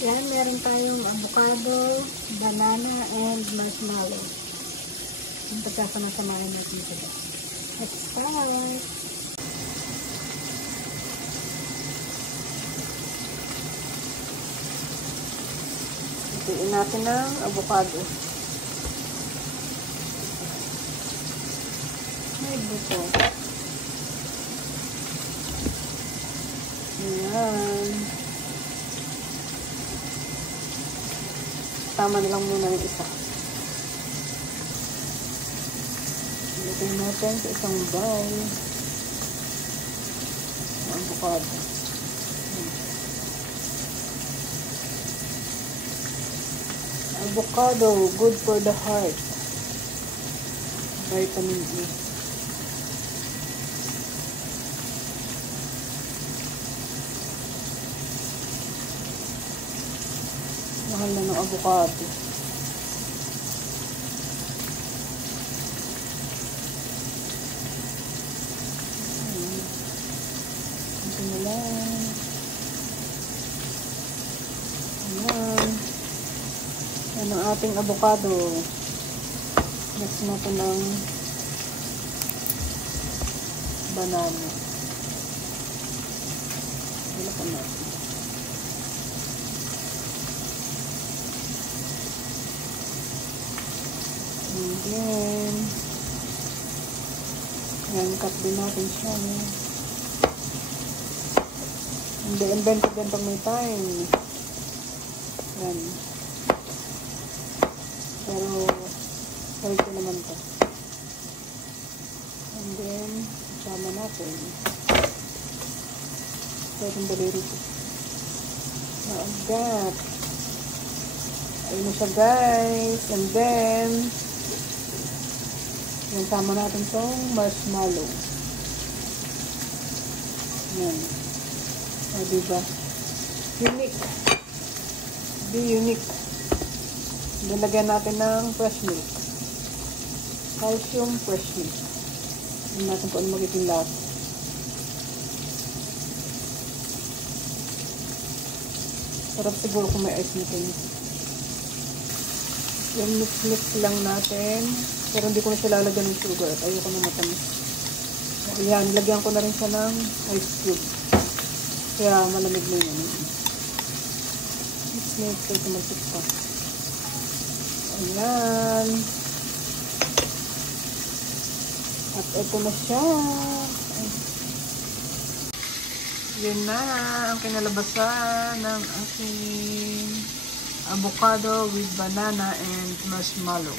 Yan, meron tayong avocado, banana, and marshmallow. Yung pagkasama-samahin natin sila. Let's start! Hatiin natin ng avocado. May buto. Ayan. Tama na lang muna yung isa. Ilagay natin sa isang bowl ng avocado. Avocado, good for the heart. Vitamin E. Mahal na ng avocado. Ito na lang. Ayan. Yan ang ating avocado. Mix natin ng banana. Ilapan natin. And then, yan, cut din natin siya. Hindi, invent din pag may time. Yan. Pero, healthy naman to. And then, sama natin. Ito yung daliri ko. Naagat. Ayun na siya, guys. And then, yung tama natin itong marshmallow. Yan. O, diba? Unique. Be unique. Nilagyan natin ng fresh milk. Calcium fresh milk. Hindi natin kung ano magiging lasa. Sarap siguro kung may ice natin. Yung mix lang natin. Pero hindi ko na siya lalagyan ng sugar at ayoko na matamis. Ayan, lagyan ko na rin siya ng ice cube. Kaya malamig na yun. Mix ito tumalsik pa. Ayan. At ito na siya. Yun na ang kinalabasan ng aking avocado with banana and marshmallow.